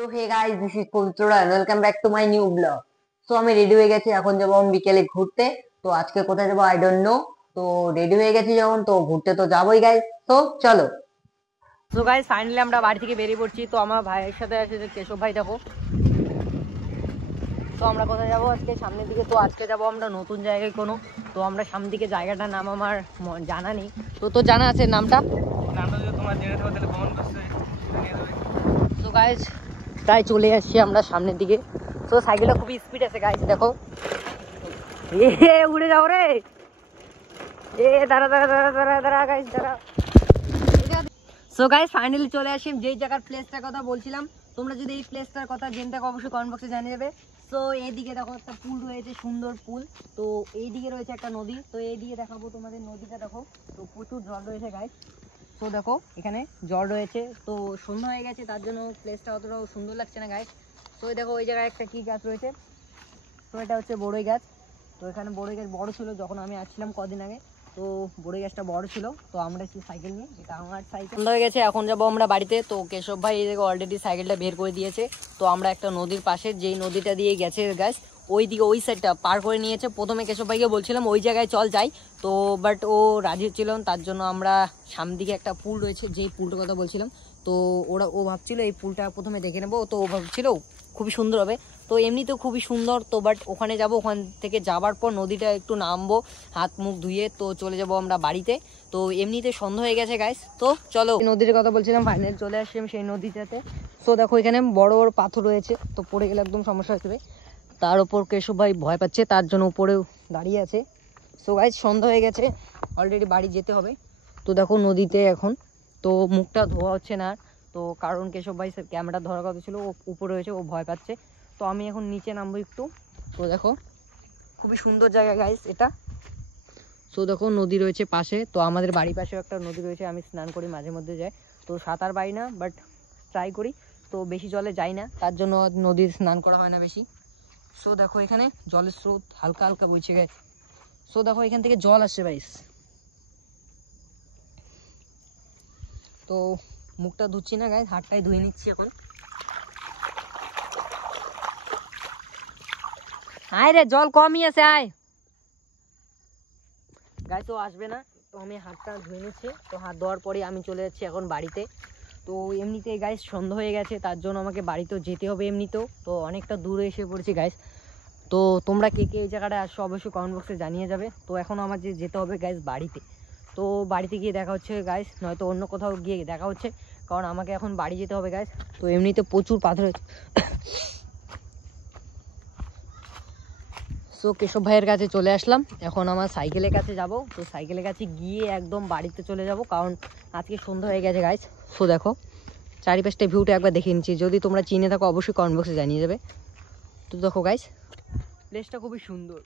So hey guys, this is Pabitra and welcome back to my new blog. So আমি ready হয়ে গেছি, এখন যাবো আমি বিকেলে ঘুরতে। তো আজকে কোথায় যাবো আই ডোন্ট নো। তো রেডি হয়ে গেছি যখন, তো ঘুরতে তো যাবোই গাইস। তো চলো। তো গাইস ফাইনালি আমরা বাড়ি থেকে বেরিয়ে পড়ছি। তো আমার ভাইয়ের সাথে আছে যে কেশব ভাই, দেখো। তো আমরা কোথায় যাবো আজকে? সামনের দিকে। তো আজকে যাবো আমরা নতুন জায়গায় কোনো। তো আমরা সামনের দিকে, জায়গাটার নাম আমার জানা নেই। তো জানা আছে নামটা? তো গাইস প্রায় চলে আসছি আমরা সামনের দিকে। তো সাইকেলটা খুবই স্পিড আছে গাইস, দেখো। উড়ে যাও রে। দাঁড়া দাঁড়া দাঁড়া দাঁড়া দাঁড়া গাইস, দাঁড়া। সো গাইস ফাইনালি চলে আসি যেই জায়গার প্লেসটার কথা বলছিলাম। তোমরা যদি এই প্লেসটার কথা জেনে থাকো অবশ্যই কমেন্ট বক্সে জানিয়ে দেবে। সো এইদিকে দেখো একটা পুল রয়েছে, সুন্দর পুল। তো এইদিকে রয়েছে একটা নদী। তো এইদিকে দেখাবো তোমাদের নদীটা, দেখো। তো প্রচুর জল রয়েছে গাইস। তো দেখো এখানে জল রয়েছে। তো সন্ধ্যা হয়ে গেছে, তার জন্য প্লেসটা অতটাও সুন্দর লাগছে না গাইস। তো দেখো ওই জায়গায় একটা কি গাছ রয়েছে। তো এটা হচ্ছে বড়ই গাছ। তো এখানে বড়ই গাছ বড় ছিল যখন আমি আসছিলাম কদিন আগে। তো বড়ই গাছটা বড় ছিল। তো আমরা এসেছি সাইকেল নিয়ে, এটা আমার সাইকেল। সন্ধ্যা হয়ে গেছে, এখন যাবো আমরা বাড়িতে। তো কেশব ভাই এদিকে অলরেডি সাইকেলটা বের করে দিয়েছে। তো আমরা একটা নদীর পাশে, যেই নদীটা দিয়ে গেছে গাছ, ওই দিকে ওই সাইডটা পার করে নিয়েছে। প্রথমে কেশব ভাইকে বলছিলাম ওই জায়গায় চল যাই, তো বাট ও রাজি ছিল না। তার জন্য আমরা সামনের দিকে একটা পুল রয়েছে, যেই পুলটার কথা বলছিলাম। তো ও ভাবছিল এই পুলটা প্রথমে দেখে নেবো। তো ও ভাবছিল খুবই সুন্দর হবে। তো এমনিতেও খুবই সুন্দর। তো বাট ওখানে যাব, ওখান থেকে যাবার পর নদীটা একটু নামবো, হাত মুখ ধুয়ে তো চলে যাব আমরা বাড়িতে। তো এমনিতে সন্ধ্যা হয়ে গেছে গাইস। তো চলো, নদীর কথা বলছিলাম, ফাইনাল চলে আসলাম সেই নদীটাতে। তো দেখো এখানে বড় বড় পাথর রয়েছে, তো পড়ে গেলে একদম সমস্যা হয়ে যাবে। তার উপর কেশব ভাই ভয় পাচ্ছে, তার জন্য উপরেও দাঁড়িয়ে আছে। সো গাইস সন্ধ্যা হয়ে গেছে, অলরেডি বাড়ি যেতে হবে। তো দেখো নদীতে এখন তো মুখটা ধোয়া হচ্ছে না। তো কারণ কেশব ভাই ক্যামেরা ধরার কথা ছিল, ও উপরে রয়েছে, ও ভয় পাচ্ছে। তো আমি এখন নিচে নামবো একটু। তো দেখো খুবই সুন্দর জায়গা গাইস এটা। সো দেখো নদী রয়েছে পাশে। তো আমাদের বাড়ির পাশেও একটা নদী রয়েছে, আমি স্নান করি মাঝে মধ্যে যাই। তো সাঁতার পারি না, বাট ট্রাই করি। তো বেশি জলে যাই না, তার জন্য নদীর স্নান করা হয় না বেশি। সো দেখো এখানে জলের স্রোত হালকা হালকা বইছে গেছে। সো দেখো এখান থেকে জল আসছে গাইস। তো মুখটা ধুচ্ছি না গাইস, হাতটাই ধুয়ে নিচ্ছি এখন। আয় রে, জল কমই আছে, আয়। গাইস তো আসবে না। তো আমি হাতটা ধুয়ে নিচ্ছি। তো হাত ধোয়ার পরে আমি চলে যাচ্ছি এখন বাড়িতে। তো এমনিতে গাইস সন্ধ্যা হয়ে গেছে, তার জন্য আমাকে বাড়িতেও যেতে হবে এমনিতেও। তো অনেকটা দূরে এসে পড়েছি গাইস। তো তোমরা কে কে এই জায়গাটায় আসছো অবশ্যই কমেন্ট বক্সে জানিয়ে যাবে। তো এখন আমার যেতে হবে গাইস বাড়িতে। তো বাড়িতে গিয়ে দেখা হচ্ছে গাইস, নয়তো অন্য কোথাও গিয়ে দেখা হচ্ছে, কারণ আমাকে এখন বাড়ি যেতে হবে গাইস। তো এমনিতে প্রচুর পাথর। সো কেশব ভাইয়ের কাছে চলে আসলাম, এখন আমার সাইকেলের কাছে যাব। তো সাইকেলের কাছে গিয়ে একদম বাড়িতে চলে যাব, কারণ আজকে সন্ধ্যা হয়ে গেছে গাইস। সো দেখো চারিপাশটা ভিউটা একবার দেখে নিচ্ছি, যদি তোমরা চিনে থাকো অবশ্যই কমেন্ট বক্সে জানিয়ে দেবে। তো দেখো গাইস প্লেসটা খুবই সুন্দর।